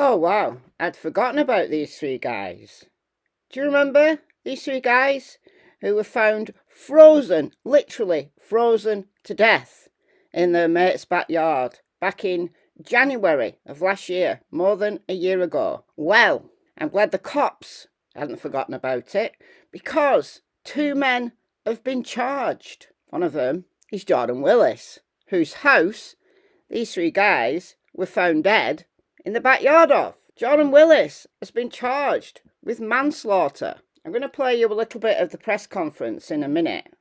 Oh wow, I'd forgotten about these three guys. Do you remember these three guys who were found frozen, literally frozen to death in their mate's backyard back in January of last year, more than a year ago? Well, I'm glad the cops hadn't forgotten about it because two men have been charged. One of them is Jordan Willis, whose house these three guys were found dead in the backyard of. Jordan Willis has been charged with manslaughter. I'm going to play you a little bit of the press conference in a minute,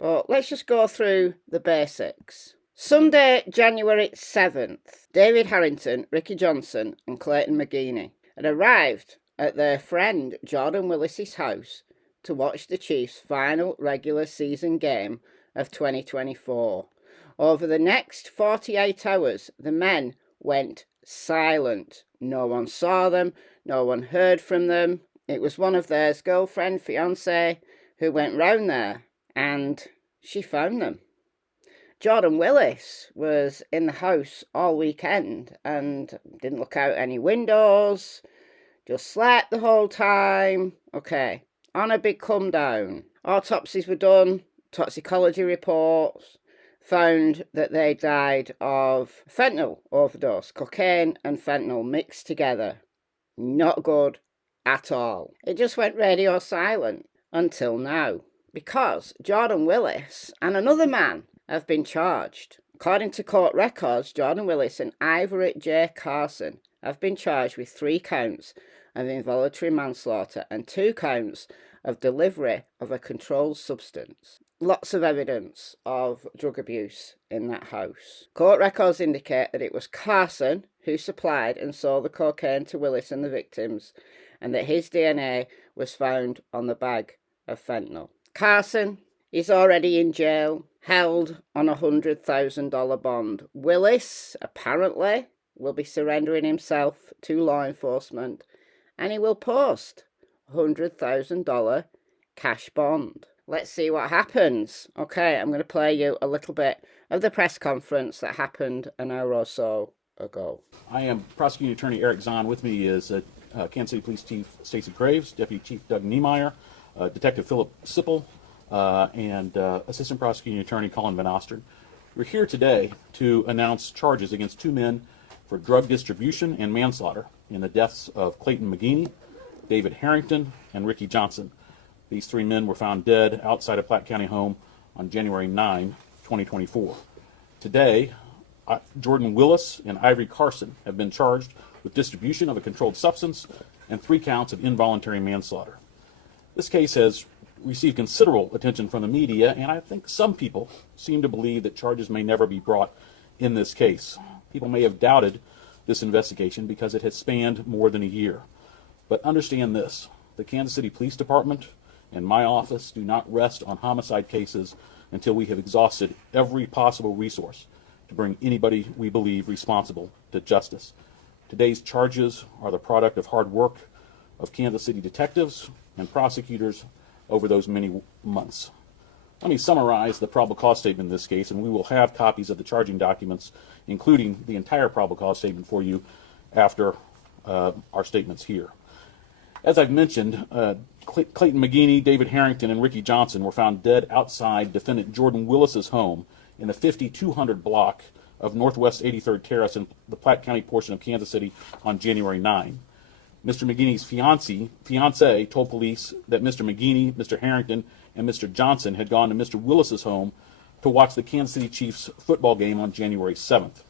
but let's just go through the basics. Sunday, January 7th, David Harrington, Ricky Johnson, and Clayton McGeeney had arrived at their friend Jordan Willis's house to watch the Chiefs' final regular season game of 2024. Over the next 48 hours, the men went silent. No one saw them, no one heard from them. It was one of theirs, girlfriend, fiance, who went round there and she found them. Jordan Willis was in the house all weekend and didn't look out any windows, just slept the whole time. Okay, on a big come down. Autopsies were done, toxicology reports found that they died of fentanyl overdose, cocaine and fentanyl mixed together. Not good at all. It just went radio silent until now, because Jordan Willis and another man have been charged. According to court records, Jordan Willis and Ivory J. Carson have been charged with 3 counts of involuntary manslaughter and 2 counts of delivery of a controlled substance. Lots of evidence of drug abuse in that house. Court records indicate that it was Carson who supplied and sold the cocaine to Willis and the victims, and that his DNA was found on the bag of fentanyl. Carson is already in jail, held on a $100,000 bond. Willis, apparently, will be surrendering himself to law enforcement, and he will post a $100,000 cash bond. Let's see what happens. Okay, I'm going to play you a little bit of the press conference that happened an hour or so ago. I am Prosecuting Attorney Eric Zahn. With me is Kansas City Police Chief Stacey Graves, Deputy Chief Doug Niemeyer, Detective Philip Sipple, and Assistant Prosecuting Attorney Colin Van Ostern. We're here today to announce charges against 2 men for drug distribution and manslaughter in the deaths of Clayton McGeeney, David Harrington, and Ricky Johnson. These 3 men were found dead outside a Platte County home on January 9, 2024. Today, Jordan Willis and Ivory Carson have been charged with distribution of a controlled substance and 3 counts of involuntary manslaughter. This case has received considerable attention from the media, and I think some people seem to believe that charges may never be brought in this case. People may have doubted this investigation because it has spanned more than a year. But understand this: the Kansas City Police Department and my office do not rest on homicide cases until we have exhausted every possible resource to bring anybody we believe responsible to justice. Today's charges are the product of hard work of Kansas City detectives and prosecutors over those many months. Let me summarize the probable cause statement in this case, and we will have copies of the charging documents, including the entire probable cause statement, for you after our statements here. As I've mentioned, Clayton McGeeney, David Harrington, and Ricky Johnson were found dead outside defendant Jordan Willis's home in the 5200 block of Northwest 83rd Terrace in the Platte County portion of Kansas City on January 9. Mr. McGeeney's fiancée told police that Mr. McGeeney, Mr. Harrington, and Mr. Johnson had gone to Mr. Willis's home to watch the Kansas City Chiefs football game on January 7th.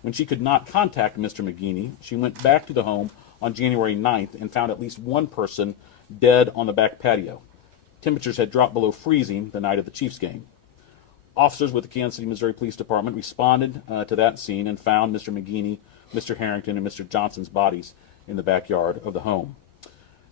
When she could not contact Mr. McGeeney, she went back to the home on January 9th and found at least 1 person dead on the back patio. Temperatures had dropped below freezing the night of the Chiefs game. Officers with the Kansas City, Missouri Police Department responded to that scene and found Mr. McGeeney, Mr. Harrington, and Mr. Johnson's bodies in the backyard of the home.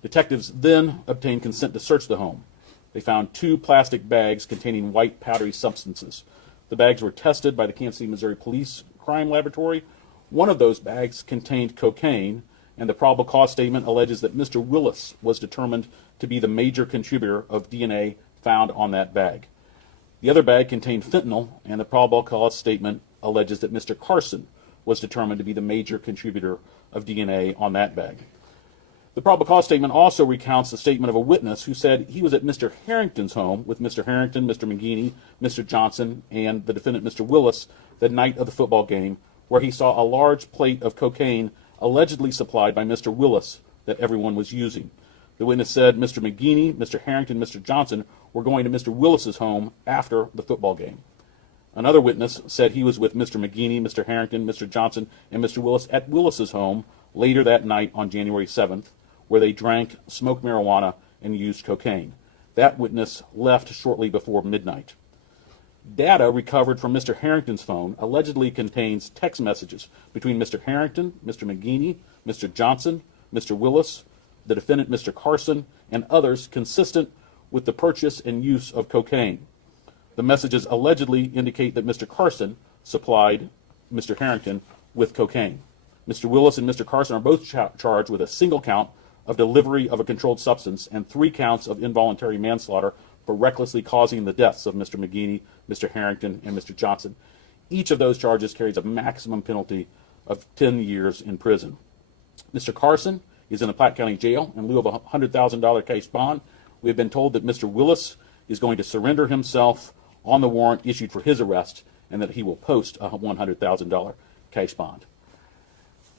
Detectives then obtained consent to search the home. They found 2 plastic bags containing white powdery substances. The bags were tested by the Kansas City, Missouri Police Crime Laboratory. One of those bags contained cocaine, and the probable cause statement alleges that Mr. Willis was determined to be the major contributor of DNA found on that bag. The other bag contained fentanyl, and the probable cause statement alleges that Mr. Carson was determined to be the major contributor of DNA on that bag. The probable cause statement also recounts the statement of a witness who said he was at Mr. Harrington's home with Mr. Harrington, Mr. McGeaney, Mr. Johnson, and the defendant, Mr. Willis, the night of the football game, where he saw a large plate of cocaine allegedly supplied by Mr. Willis that everyone was using. The witness said Mr. McGeaney, Mr. Harrington, Mr. Johnson were going to Mr. Willis's home after the football game. Another witness said he was with Mr. McGeaney, Mr. Harrington, Mr. Johnson, and Mr. Willis at Willis's home later that night on January 7th, where they drank, smoked marijuana, and used cocaine. That witness left shortly before midnight. Data recovered from Mr. Harrington's phone allegedly contains text messages between Mr. Harrington, Mr. McGeaney, Mr. Johnson, Mr. Willis, the defendant, Mr. Carson, and others consistent with the purchase and use of cocaine. The messages allegedly indicate that Mr. Carson supplied Mr. Harrington with cocaine. Mr. Willis and Mr. Carson are both charged with a single count of delivery of a controlled substance and 3 counts of involuntary manslaughter for recklessly causing the deaths of Mr. McGeaney, Mr. Harrington, and Mr. Johnson. Each of those charges carries a maximum penalty of 10 years in prison. Mr. Carson is in the Platte County Jail in lieu of a $100,000 cash bond. We have been told that Mr. Willis is going to surrender himself on the warrant issued for his arrest and that he will post a $100,000 cash bond.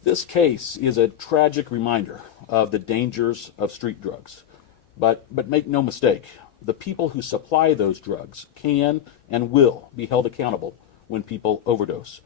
This case is a tragic reminder of the dangers of street drugs. But make no mistake, the people who supply those drugs can and will be held accountable when people overdose.